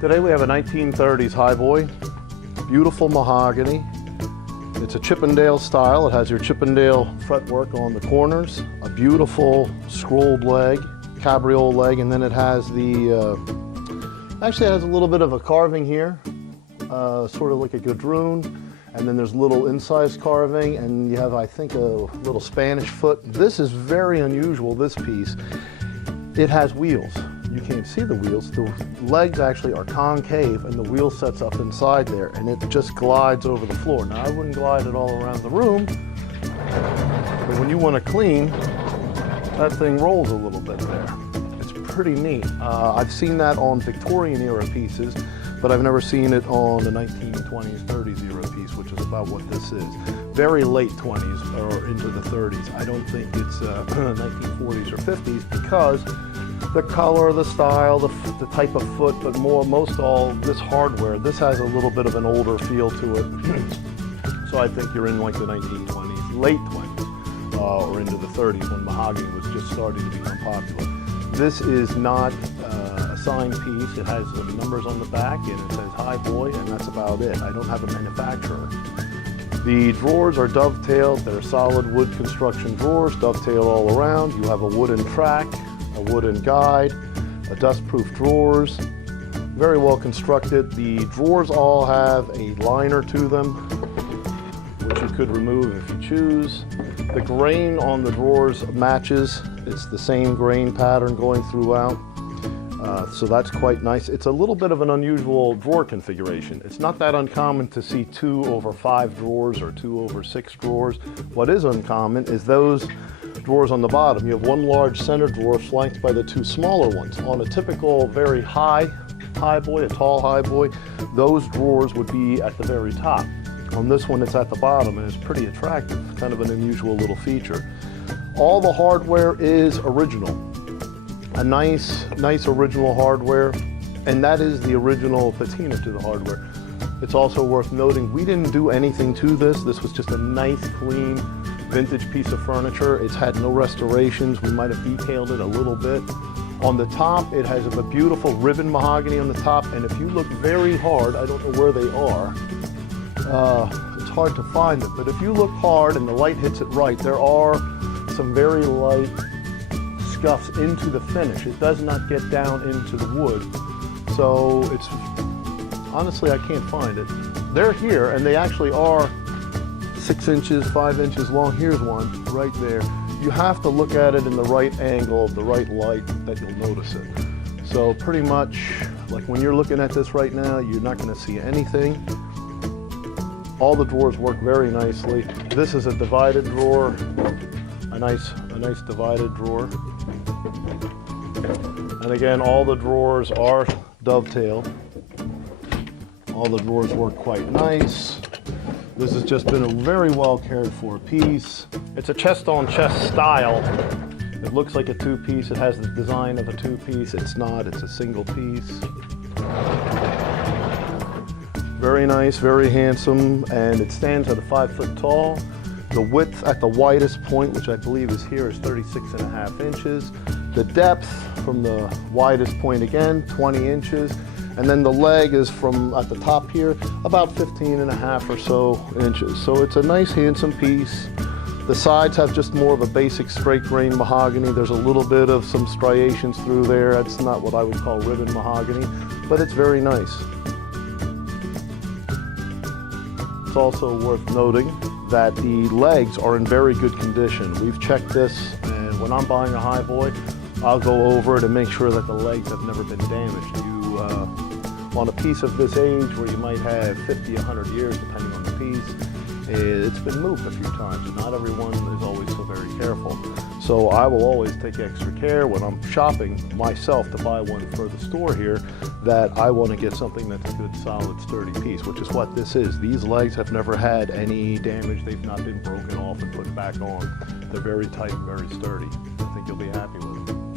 Today we have a 1930s Highboy, beautiful mahogany. It's a Chippendale style. It has your Chippendale fretwork on the corners, a beautiful scrolled leg, cabriole leg, and then it has the, actually it has a little bit of a carving here, sort of like a gadroon, and then there's little incised carving, and you have, I think, a little Spanish foot. This is very unusual, this piece. It has wheels. You can't see the wheels. The legs actually are concave and the wheel sets up inside there and it just glides over the floor. Now I wouldn't glide it all around the room, but when you want to clean, that thing rolls a little bit there. It's pretty neat. I've seen that on Victorian era pieces, but I've never seen it on the 1920s, 30s era piece, which is about what this is. Very late 20s or into the 30s. I don't think it's 1940s or 50s because the color, the style, the type of foot, but most all this hardware, this has a little bit of an older feel to it. So I think you're in like the 1920s, late 20s, or into the 30s when mahogany was just starting to become popular. This is not a signed piece. It has some numbers on the back and it says Highboy, and that's about it. I don't have a manufacturer. The drawers are dovetailed. They're solid wood construction drawers, dovetailed all around. You have a wooden track, a wooden guide, a dust-proof drawers, very well constructed. The drawers all have a liner to them, which you could remove if you choose. The grain on the drawers matches. It's the same grain pattern going throughout, so that's quite nice. It's a little bit of an unusual drawer configuration. It's not that uncommon to see 2/5 drawers or 2/6 drawers. What is uncommon is those drawers on the bottom. You have one large center drawer flanked by the two smaller ones. On a typical very high Highboy, a tall Highboy, those drawers would be at the very top. On this one it's at the bottom and it's pretty attractive, kind of an unusual little feature. All the hardware is original. A nice original hardware, and that is the original patina to the hardware. It's also worth noting we didn't do anything to this. This was just a nice, clean, vintage piece of furniture. It's had no restorations. We might have detailed it a little bit. On the top, it has a beautiful ribbon mahogany on the top, and if you look very hard, I don't know where they are, it's hard to find them, but if you look hard and the light hits it right, there are some very light scuffs into the finish. It does not get down into the wood, so it's, honestly, I can't find it. They're here, and they actually are 6 inches, 5 inches long. Here's one right there. You have to look at it in the right angle, the right light, that you'll notice it. So pretty much, like when you're looking at this right now, you're not going to see anything. All the drawers work very nicely. This is a divided drawer, a nice divided drawer. And again, all the drawers are dovetailed. All the drawers work quite nice. This has just been a very well cared for piece. It's a chest-on-chest style. It looks like a two-piece. It has the design of a two-piece. It's not, it's a single piece. Very nice, very handsome, and it stands at a 5 foot tall. The width at the widest point, which I believe is here, is 36.5 inches. The depth from the widest point again, 20 inches. And then the leg is from at the top here, about 15.5 or so inches. So it's a nice, handsome piece. The sides have just more of a basic straight grain mahogany. There's a little bit of some striations through there. That's not what I would call ribbon mahogany, but it's very nice. It's also worth noting that the legs are in very good condition. We've checked this, and when I'm buying a Highboy, I'll go over it and make sure that the legs have never been damaged. On a piece of this age, where you might have 50, 100 years, depending on the piece, it's been moved a few times, and not everyone is always so very careful. So I will always take extra care when I'm shopping myself to buy one for the store here, that I want to get something that's a good, solid, sturdy piece, which is what this is. These legs have never had any damage. They've not been broken off and put back on. They're very tight and very sturdy. I think you'll be happy with them.